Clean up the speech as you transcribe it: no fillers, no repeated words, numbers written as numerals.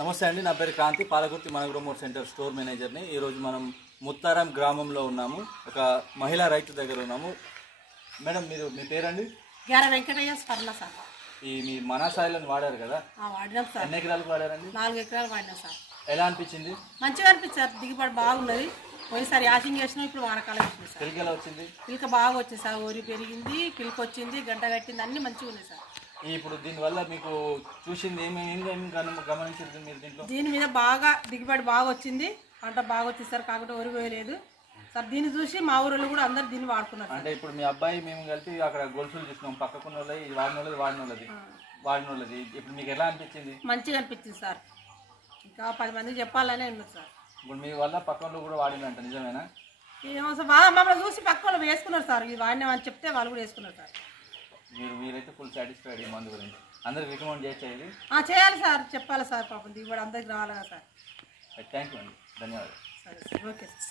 నమస్తే అండి, నా పేరు క్రాంతి, పాలకుర్తి మనగ్రోమోర్ సెంటర్ స్టోర్ మేనేజర్ని. ఈరోజు మనం ముత్తారం గ్రామంలో ఉన్నాము, ఒక మహిళా రైతు దగ్గర ఉన్నాము. మేడం, మీ పేరండి? గ్యార వెంకటయ్య స్వర్ణ సార్. మీ మనాసాయిలను వాడారు కదా? వాడినాం సార్. ఎన్ని ఎకరాలకు వాడారండి? 4 ఎకరాలు వాడినా సార్. ఎలా అనిపించింది? మంచిగా అనిపించారు, దిగుబడి బాగున్నది. పోయినసారి యాసింగ్ చేసినాం, ఇప్పుడు వానకాలం వేసినాం సార్. పిల్లకి ఎలా వచ్చింది? పిల్లక బాగా వచ్చింది సార్, ఊరి పెరిగింది, పిల్లకి వచ్చింది, గంట కట్టింది, అన్ని మంచిగా ఉన్నాయి సార్. ఇప్పుడు దీనివల్ల మీకు చూసింది ఏమేమి గమనించారు మీరు దీంట్లో? దీని మీద బాగా దిగుబడి బాగా వచ్చింది, పంట బాగా వచ్చింది సార్. కాకుండా వరి వేయలేదు సార్. దీన్ని చూసి మా ఊరిలో కూడా అందరు దీన్ని వాడుకున్నారు. అంటే ఇప్పుడు మీ అబ్బాయి మేము కలిపి అక్కడ గొలుసులు చూసినాం, పక్కకున్న వాళ్ళది, ఇది వాడినోళ్ళది. ఇప్పుడు మీకు ఎలా అనిపించింది? మంచిగా అనిపించింది సార్. ఇంకా 10 మందికి చెప్పాలనే ఉన్నది సార్. ఇప్పుడు మీ వల్ల పక్కన కూడా వాడినంట, నిజమేనా? ఏమో సార్, బాగా మమ్మల్ని చూసి పక్క వాళ్ళు వేసుకున్నారు సార్. ఇది వాడినామని చెప్తే వాళ్ళు కూడా వేసుకున్నారు సార్. మీరైతే ఫుల్ సాటిస్ఫైడ్ ఈ మందు గురించి? అందరికి రికమెండ్ చేయొచ్చా ఇది? చేయాలి సార్, చెప్పాలి సార్. పాపం దిగుబడి అందరికి రావాలి కదా సార్. థ్యాంక్ యూ అండి, ధన్యవాదాలు. సరే సార్, ఓకే సార్.